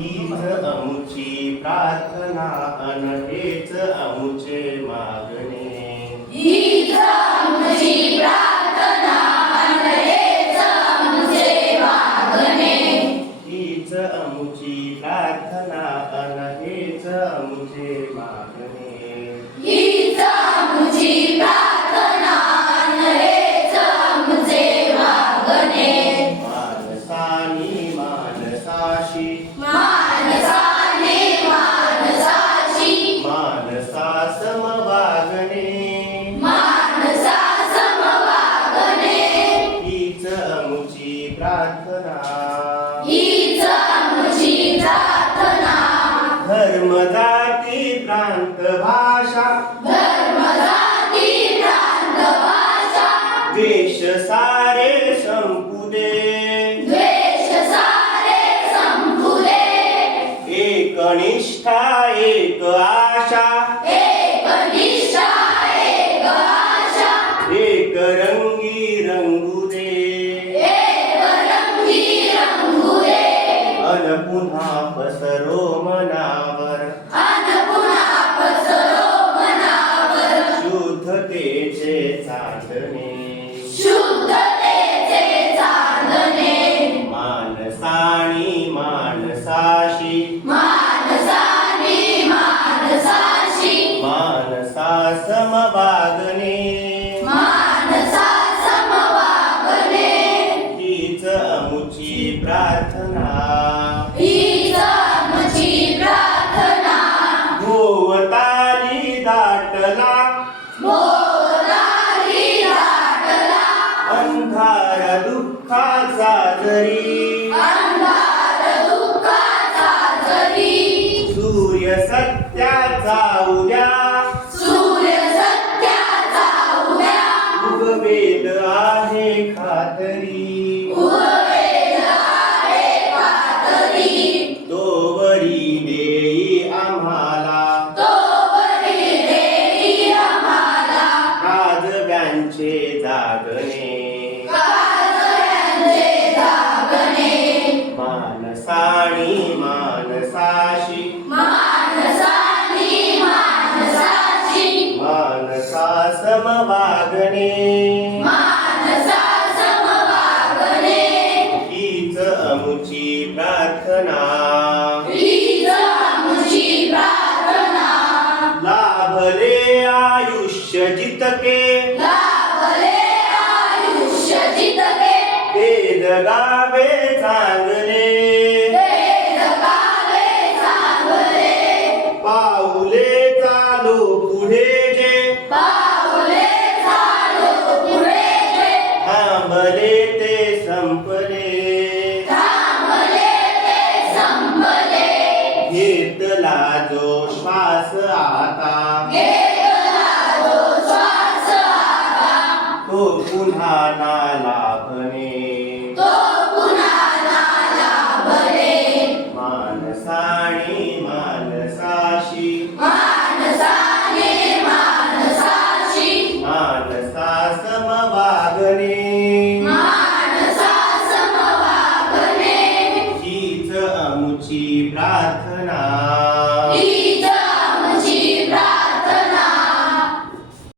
हीच अमुची प्रार्थना अन हेच अमुचे मागणे. हीच आमची प्रार्थना अन हेच आमचे मागणे. हीच अमुची प्रार्थना अन हेच अमुचे मागणे. हीच आमची प्रार्थना अन हेच आमचे मागणे. मानसानी मानसाशी मानसाने मानसाशी मानसा समवागणे. मानसा समवागणे. हीच अमुची प्रार्थना. हीच आमची प्रार्थना. धर्म जाती प्रांत भाषा धर्म जाती प्रांत भाषा देश सारे संपू दे. द्वेष सारे संपू दे. एकनिष्ठा एक आशा एक निष्ठा एक आशा एक रंगी रंगू दे. एक रंगी रंगू दे. अन पुन्हा पसरो मनावर अन पुन्हा पसरो मनावर शुद्धतेचे चांदणे. शुद्धतेचे चांदणे. मानसानी मानसाशी मानसाने मानसाशी मानसा समवागणे. मानसा समवागणे. हीच अमुची प्रार्थना. हीच आमची प्रार्थना. भोवताली दाटला भोवताली दाटला अंधार दुःखाचा जरी. अंधार दुःखाचा जरी. सूर्य सत्याचा उद्या सूर्य सत्याचा उद्या उगवेद आहे खातरी. उगवेल आहे खातरी. तोवरी देई आम्हाला तोवरी देई आम्हाला काजव्यांचे जागणे. काजव्यांचे जागणे. मानसानी मानसाशी मानसाने मानसाशी मानसा समवागणे. मानसा समवागणे. हीच अमुची प्रार्थना. हीच आमची प्रार्थना. लाभले आयुष्य जितके लाभले आयुष्य जितके ते जगावे चांगले. ते जगावे चांगले. पाऊले चालो पुढे जे पाऊले चालो पुढे जे थांबले ते संपले. थांबले ते संपले. घेतला जो श्वास आता घेतला जो श्वास आता तो पुन्हा ना लाभणे.